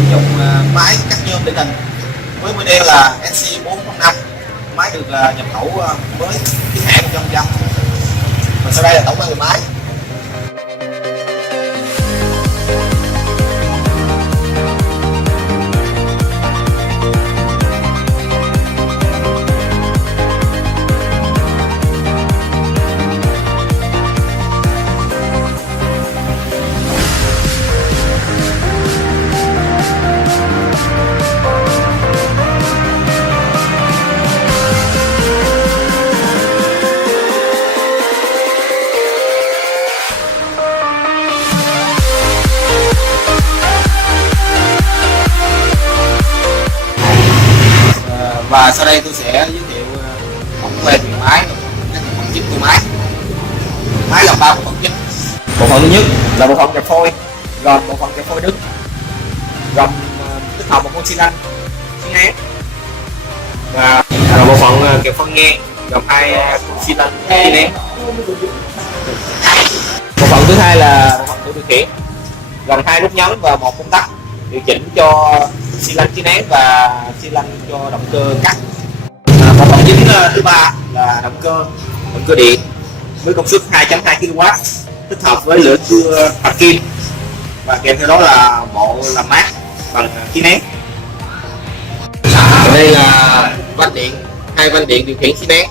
sử dụng máy cắt nhôm định hình với model là NC405. Máy được nhập khẩu mới chính hãng 100%. Và sau đây là tổng quan về máy. Và sau đây tôi sẽ giới thiệu tổng quan về máy, các bộ phận chính của máy. Máy gồm 3 bộ phận chính. Bộ phận thứ nhất là bộ phận kẹp phôi, gồm bộ phận kẹp phôi đứng, gồm tích hợp một con xi lanh, xi nén, và bộ phận kẹp phôi ngang, gồm 2 con xi lanh, xi nén. Bộ phận thứ hai là bộ phận tủ điều khiển, gồm 2 nút nhấn và 1 công tắc điều chỉnh cho xi lanh xi nén và xi lanh cho động cơ cắt. Bộ phận chính thứ ba là động cơ điện với công suất 2.2 kW tích hợp với lửa cưa hợp kim, và kèm theo đó là bộ làm mát bằng khí nén. Đây là van điện, 2 van điện điều khiển xi nén.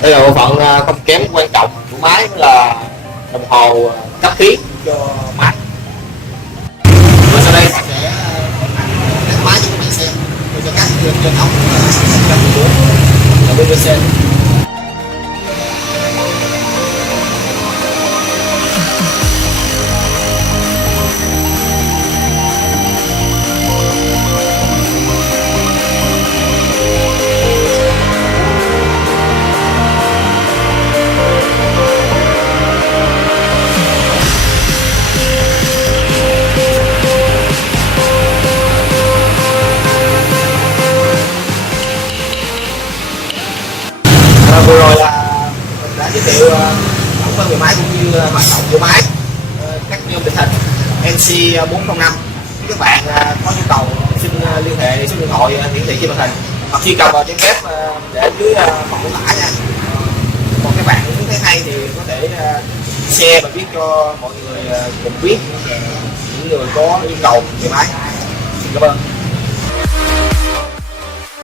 Đây là bộ phận không kém quan trọng của máy, là đồng hồ cấp khí cho máy. Và sau đây sẽ các máy cho các bạn xem. Tôi sẽ cắt trên ống 114 là PVC. Vừa rồi là mình đã giới thiệu tổng quan về máy cũng như hoạt động của máy cắt nhôm định hình NC405. Nếu các bạn có nhu cầu xin liên hệ số điện thoại hiển thị trên màn hình hoặc truy cập vào trang web để dưới phần mô tả nha. Còn các bạn nếu thấy hay thì có thể share và viết cho mọi người cùng biết, những người có yêu cầu về máy. Xin cảm ơn.